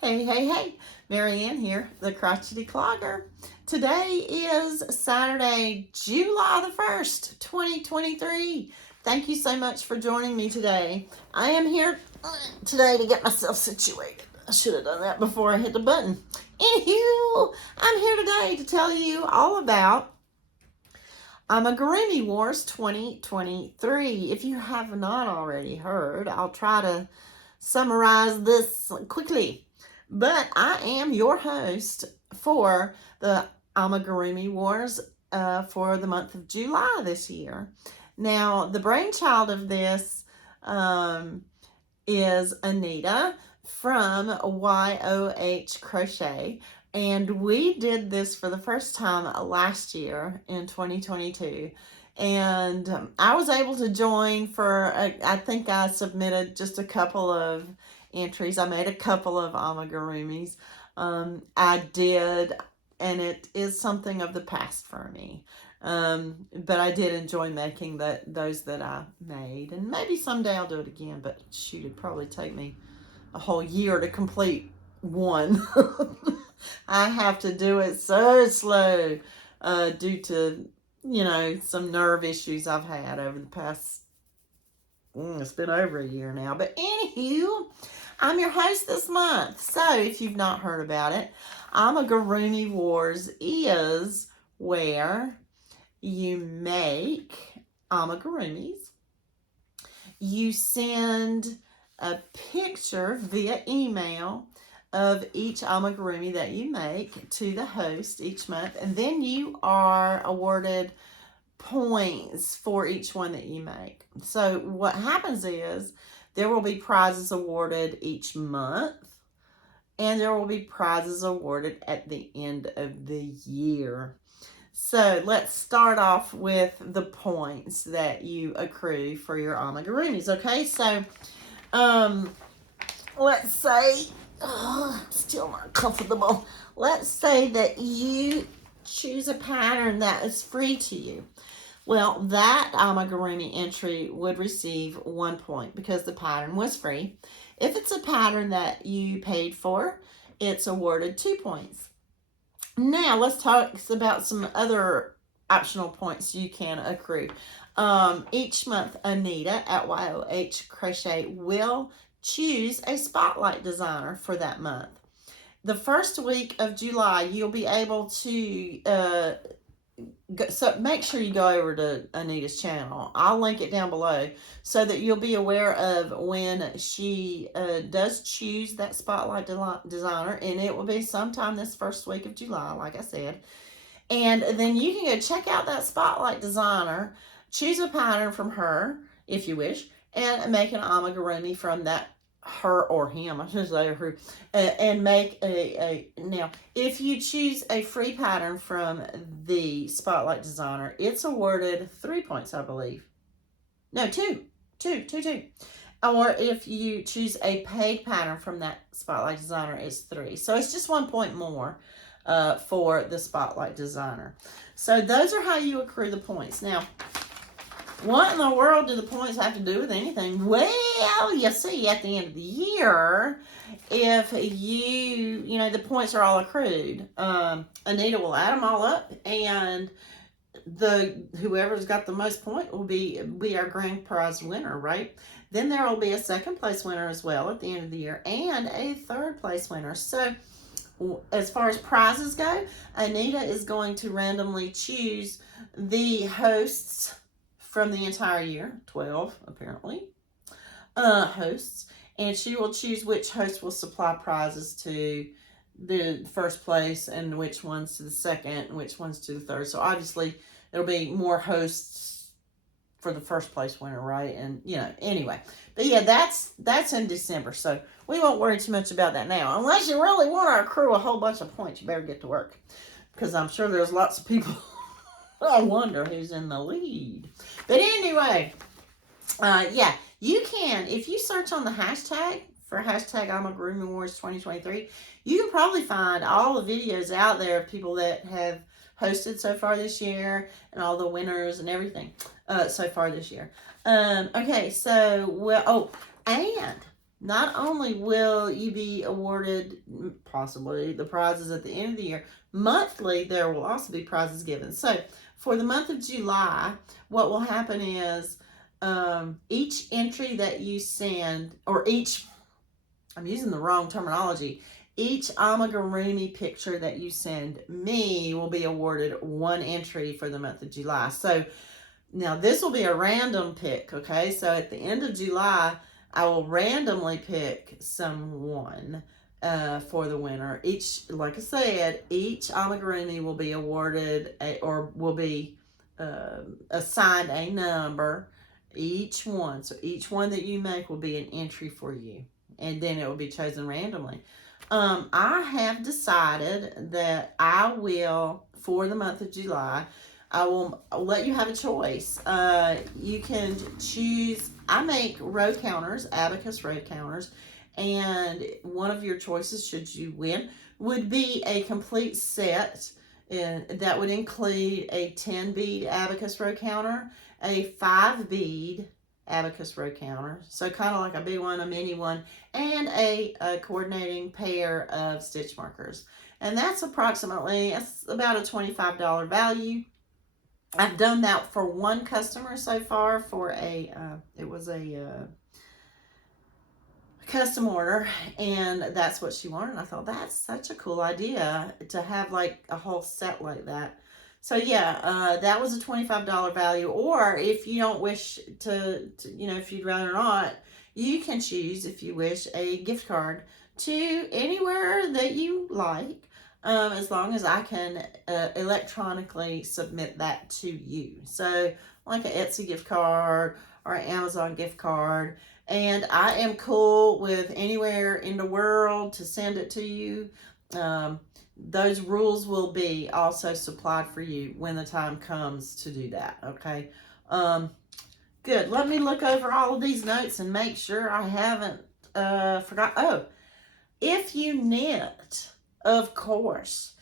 Hey, hey, hey, Marieanne here, the Crochetty Today is Saturday, July the 1st, 2023. Thank you so much for joining me today. I am here today to get myself situated. I should have done that before I hit the button. Anywho, I'm here today to tell you all about Amigurumi Wars 2023. If you have not already heard, I'll try to summarize this quickly. But I am your host for the Amigurumi Wars for the month of July this year. Now, the brainchild of this is Anita from y.o.h.crochet. And we did this for the first time last year in 2022. And I was able to join for, I think I submitted just a couple of entries. I made a couple of amigurumis. I did, and it is something of the past for me. But I did enjoy making those that I made. And maybe someday I'll do it again, but shoot, it'd probably take me a whole year to complete one. I have to do it so slow due to, some nerve issues I've had over the past, it's been over a year now. But anywho, I'm your host this month. So if you've not heard about it, Amigurumi Wars is where you make amigurumis. You send a picture via email of each amigurumi that you make to the host each month, and then you are awarded points for each one that you make. So what happens is there will be prizes awarded each month, and there will be prizes awarded at the end of the year. So let's start off with the points that you accrue for your amigurumis. Okay, so let's say, I'm still not comfortable. Let's say that you choose a pattern that is free to you. Well, that amigurumi entry would receive 1 point because the pattern was free. If it's a pattern that you paid for, it's awarded 2 points. Now, let's talk about some other optional points you can accrue. Each month, Anita at y.o.h.crochet will choose a spotlight designer for that month. The first week of July, you'll be able to so make sure you go over to Anita's channel. I'll link it down below so that you'll be aware of when she does choose that spotlight designer, and it will be sometime this first week of July, like I said. And then you can go check out that spotlight designer, choose a pattern from her if you wish, and make an amigurumi from that, her or him, I should say, her, and make now, if you choose a free pattern from the spotlight designer, it's awarded 3 points, I believe. No, two. Or if you choose a paid pattern from that spotlight designer, it's 3. So it's just 1 point more for the spotlight designer. So those are how you accrue the points. Now, what in the world do the points have to do with anything? Well, you see, at the end of the year, if the points are all accrued, Anita will add them all up, and whoever's got the most point will be our grand prize winner, right? Then there will be a second place winner as well at the end of the year, and a third place winner. So as far as prizes go, Anita is going to randomly choose the hosts from the entire year, 12 apparently, hosts, and she will choose which host will supply prizes to the first place and which ones to the second and which ones to the third. So obviously there'll be more hosts for the first place winner, right? And anyway, but yeah, that's in December, so we won't worry too much about that now. Unless you really want to accrue a whole bunch of points, you better get to work, because I'm sure there's lots of people. I wonder who's in the lead. But anyway, yeah, you can, if you search on the hashtag for hashtag Amigurumi Wars 2023, you can probably find all the videos out there of people that have hosted so far this year and all the winners and everything so far this year. Okay, so, and not only will you be awarded possibly the prizes at the end of the year, monthly there will also be prizes given. So for the month of July, what will happen is each entry that you send, or each, I'm using the wrong terminology, each amigurumi picture that you send me will be awarded one entry for the month of July. So now this will be a random pick, okay? So at the end of July, I will randomly pick someone for the winner. Each, like I said, each amigurumi will be awarded or will be assigned a number. Each one. So each one that you make will be an entry for you. And then it will be chosen randomly. I have decided that I will, for the month of July, I'll let you have a choice. You can choose, I make row counters, abacus row counters, and one of your choices, should you win, would be a complete set. And that would include a 10 bead abacus row counter, a 5 bead abacus row counter, so kind of like a big one, a mini one, and a coordinating pair of stitch markers. And that's approximately, it's about a $25 value. I've done that for one customer so far for a, it was a custom order, and that's what she wanted. And I thought that's such a cool idea to have like a whole set like that. So yeah, that was a $25 value. Or if you don't wish to, you know, if you'd rather not, you can choose, if you wish, a gift card to anywhere that you like. As long as I can electronically submit that to you. So like an Etsy gift card or an Amazon gift card. And I am cool with anywhere in the world to send it to you. Those rules will be also supplied for you when the time comes to do that, okay? Good. Let me look over all of these notes and make sure I haven't forgot. Oh, if you knit, of course,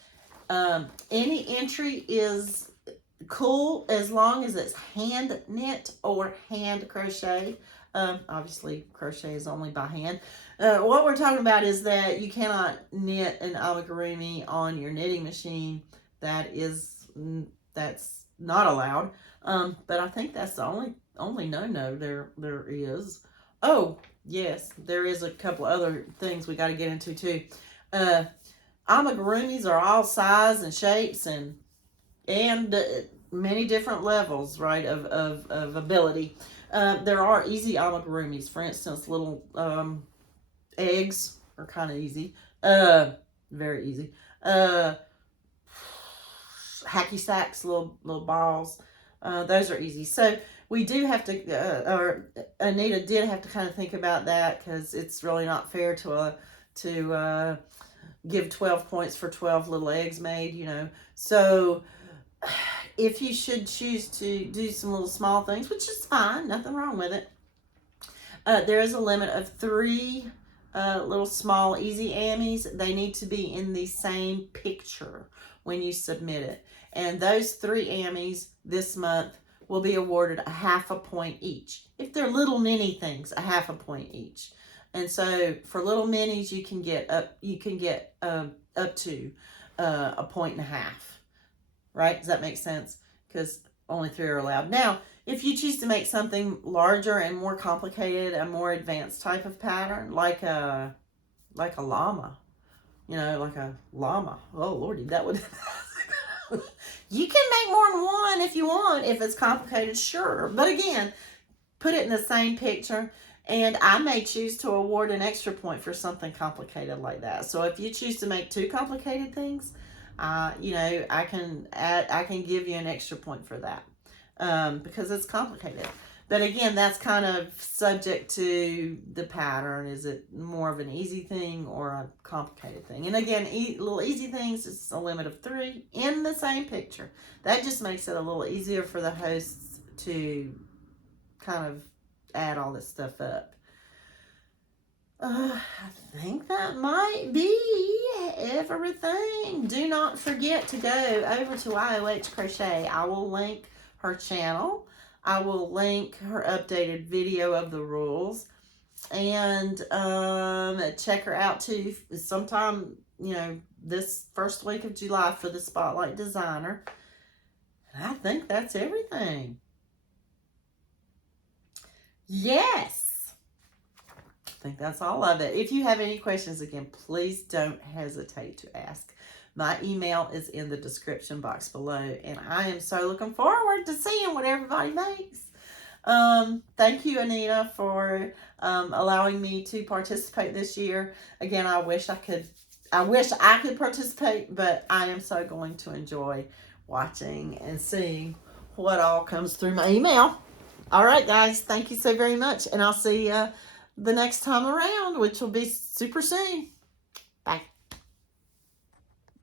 any entry is cool as long as it's hand knit or hand crochet. Obviously, crochet is only by hand. What we're talking about is that you cannot knit an amigurumi on your knitting machine. That's not allowed. But I think that's the only no there is. Oh, yes, there is a couple other things we got to get into too. Amigurumis are all size and shapes and many different levels, right, of ability. There are easy amigurumis. For instance, little eggs are kind of easy. Very easy. Hacky sacks, little balls. Those are easy. So we do have to, or Anita did have to kind of think about that, because it's really not fair to give 12 points for 12 little eggs made, you know. So if you should choose to do some little small things, which is fine, nothing wrong with it, there is a limit of 3 little small easy ammies. They need to be in the same picture when you submit it. And those 3 ammies this month will be awarded a ½ point each. If they're little mini things, a ½ point each. And so for little minis, you can get up to a point and a half. Right? Does that make sense? Because only 3 are allowed. Now, if you choose to make something larger and more complicated, a more advanced type of pattern, like a llama, you know, like a llama. Oh Lordy, that would. You can make more than one if you want. If it's complicated, sure. But again, put it in the same picture. And I may choose to award an extra point for something complicated like that. So if you choose to make 2 complicated things, you know, I can give you an extra point for that, because it's complicated. But again, that's kind of subject to the pattern. Is it more of an easy thing or a complicated thing? And again, little easy things, it's a limit of 3 in the same picture. That just makes it a little easier for the hosts to kind of add all this stuff up. I think that might be everything. Do not forget to go over to y.o.h.crochet. I will link her channel. I will link her updated video of the rules. And check her out too sometime, this first week of July for the Spotlight Designer. And I think that's everything. Yes. I think that's all of it. If you have any questions, again, please don't hesitate to ask. My email is in the description box below, and I am so looking forward to seeing what everybody makes. Thank you, Anita, for allowing me to participate this year. Again, I wish I could participate, but I am so going to enjoy watching and seeing what all comes through my email. All right, guys, thank you so very much, and I'll see you the next time around, which will be super soon. Bye.